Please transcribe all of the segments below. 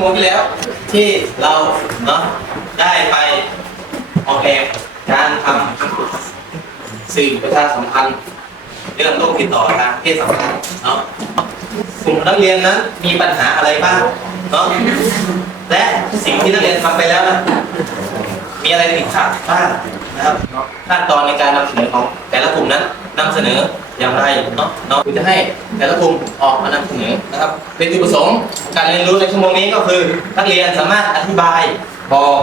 โมงที่แล้ว ที่เราเนาะได้ไปออกแบบการทำสื่อประชาสัมพันธ์เรื่องโรคติดต่อทางเพศสัมพันธ์เนาะกลุ่มนักเรียนนั้นมีปัญหาอะไรบ้างเนาะและสิ่งที่นักเรียนทำไปแล้วนะมีอะไรติดขัดบ้างนะครับขั้นตอนในการนำเสนอของแต่ละกลุ่มนั้นนำเสนอ อย่างไรเนาะเนาะคือจะให้แต่ละกลุ่มออกมานำเสนอนะครับเป็นจุดประสงค์การเรียนรู้ในชั่วโมงนี้ก็คือ นักเรียนสามารถอธิบายบอก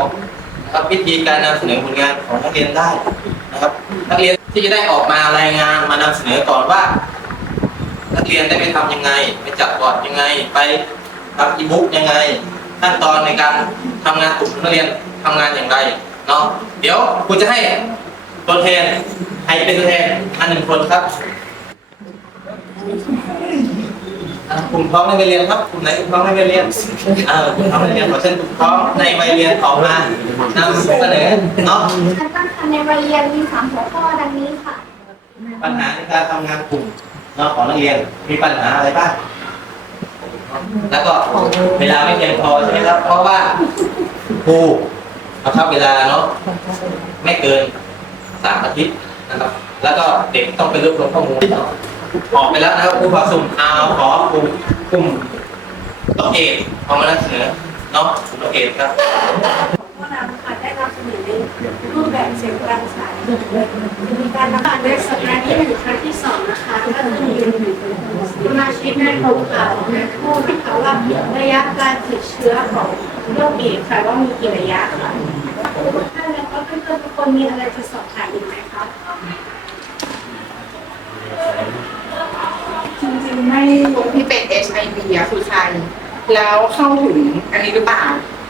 นะครับวิธีการนำเสนอผลงานของนักเรียนได้นะครับ นักเรียนที่จะได้ออกมารายงานมานำเสนอก่อนว่า นักเรียนได้ไปทำยังไง ไปจัดบอร์ดยังไง ไปทำอีบุ๊กยังไงขั้นตอนในการทำงานกลุ่มนักเรียนทำงานอย่างไรเนาะเดี๋ยวครูจะให้ตัวแทนใครเป็นตัวแทนอันหนึ่งคนครับ กลุ่มท้องในวัยเรียนครับกลุ่มไหนกลุ่มท้องในวัยเรียนเออกลุ่มท้องในวัยเรียนขอเชิญกลุ่มท้องในวัยเรียนออกมานำเสนอเนาะการตั้งครรภ์ในวัยเรียนมีสามหัวข้อดังนี้ค่ะ ปัญหาในการทำงานกลุ่มเนาะของนักเรียนมีปัญหาอะไรบ้างแล้วก็เวลาไม่เพียงพอใช่ไหมครับ เพราะว่าครูเอาครับเวลาเนาะไม่เกินสามอาทิตย์นะครับ แล้วก็เด็กต้องไปรวบรวมข้อมูลเนาะ ออกไปแล้วนะครับครูขอสุ่มเอาขอกลุ่มกลุ่มล็อกเอทเอามานำเสนอเนาะกลุ่มล็อกเอทครับก็นำค่ะได้นำเสนอในรูปแบบเสียงกลางสายมีการนำในสัปดาห์ที่หนึ่งครั้งที่สองนะคะก็จะมีสมาชิกในกลุ่มค่ะพูดนะคะว่าระยะการติดเชื้อของโรคเอดส์ค่ะว่ามีกี่ระยะค่ะท่านแล้วก็เพื่อนๆทุกคนมีอะไรจะสอบถามอีกไหมคะ ไม่รู้ที่เป็น HIV อะคือใคร แล้วเข้าถึงอันนี้หรือเปล่า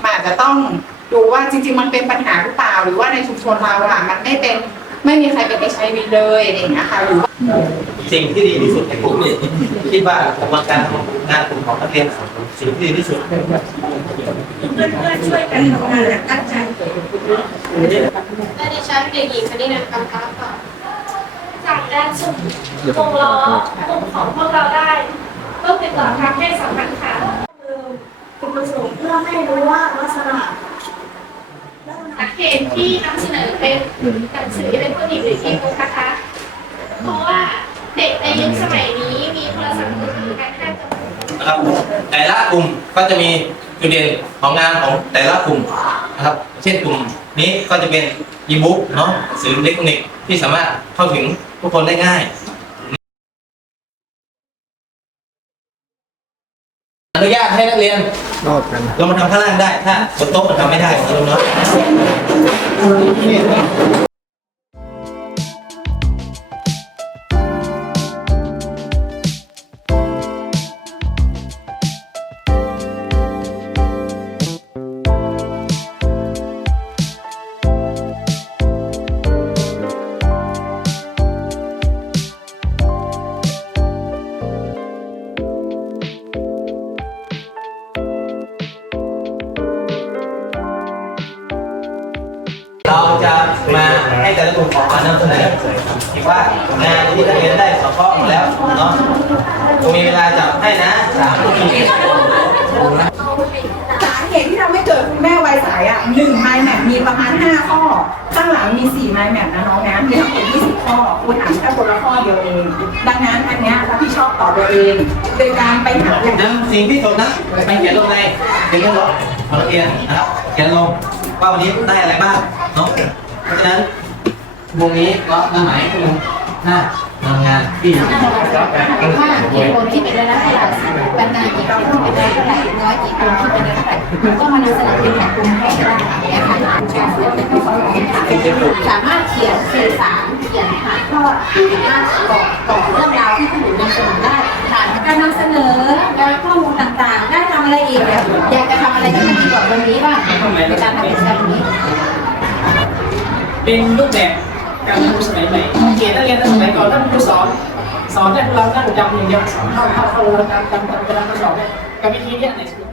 มันอาจจะต้องดูว่าจริง ๆ มันเป็นปัญหาหรือเปล่า หรือว่าในชุมชนเราอะมันไม่เป็นไม่มีใครเป็น HIV เลยอะไรอย่างเงี้ยค่ะหรือว่าสิ่งที่ดีที่สุดในกลุ่มนี้คิดว่ากระบวนการทำงานกลุ่มของนักเรียนสิ่งที่ดีที่สุด เพื่อนๆช่วยกันทำงานและตั้งใจ และดิฉันเด็กหญิงคณินันท์คำค้าค่ะ จากการสุ่มวงล้อกลุ่มของพวกเราได้ต้องติดต่อทางเพศสัมพันธ์ค่ะจุดประสงค์เพื่อให้รู้ว่าลักษณะสาเหตุที่นำเสนอเป็นหนังสือเป็นผู้หญิงหรือที่มุกนะคะเพราะว่าเด็กในยุคสมัยนี้มีโทรศัพท์มือถือกันแทบจะนะครับแต่ละกลุ่มก็จะมีจุดเด่นของงานของแต่ละกลุ่มนะครับ เช่นกลุ่มนี้ก็จะเป็นอีบุ๊กเนาะสื่ออิเล็กทรอนิกส์ที่สามารถเข้าถึง ทุกคนได้ง่าย อนุญาตให้นักเรียนลงมาทำข้างล่างได้ ถ้าบนโต๊ะมันทำไม่ได้นะลูกเนาะ ให้แต่ละกลุ่มออกมานำเสนอคิดว่างานที่นักเรียนได้สอบข้อหมดแล้วเนาะผมมีเวลาจับให้นะสามนาทีสาเหตุที่ทำให้เกิดคุณแม่วัยสายอะหนึ่งไมล์แมปมีประมาณห้าข้อ ข้างหลังมีสี่ไมล์แมปนะน้องนะมีทั้งหมดยี่สิบข้อคุณอ่านแค่คนละข้อเดียวเอง ดังนั้นอันเนี้ยรับผิดชอบต่อตัวเอง โดยการไปหาแหล่ง นำสิ่งที่ถูกนะไปเขียนลงในเขียนลงของนักเรียนนะครับเขียนลงว่าวันนี้ได้อะไรบ้างเนาะเพราะฉะนั้น วงนี้ก็มาหมายชั่วโมงห้าทำงานที่ว่ากี่คนที่เป็นรายได้เท่าไหร่บรรณากี่คนที่เป็นรายได้เท่าไหร่น้อยกี่คนที่เป็นรายได้เท่าไหร่ก็มานำเสนอเป็นแผนกลุ่มให้ได้นะคะสามารถเขียนสื่อสารเขียนถ่ายทอสามารถบอกต่อเรื่องราวที่ผู้อื่นนำเสนอได้ผ่านการนำเสนอการข้อมูลต่างๆ ได้ทำอะไรอีกอยากจะทำอะไรที่มันดีกว่าวันนี้บ้างในการทำกิจกรรมนี้ เป็นรูปแบบ การเรียนรู้สมัยใหม่เกณฑ์นักเรียนสมัยก่อนท่านครูสอนสอนให้พวกเรานั่งจำอย่างเดียวเข้าเข้าเข้าแล้วจำจำจำเวลาเขาสอนเนี่ยกับวิธีเนี้ยในสกุล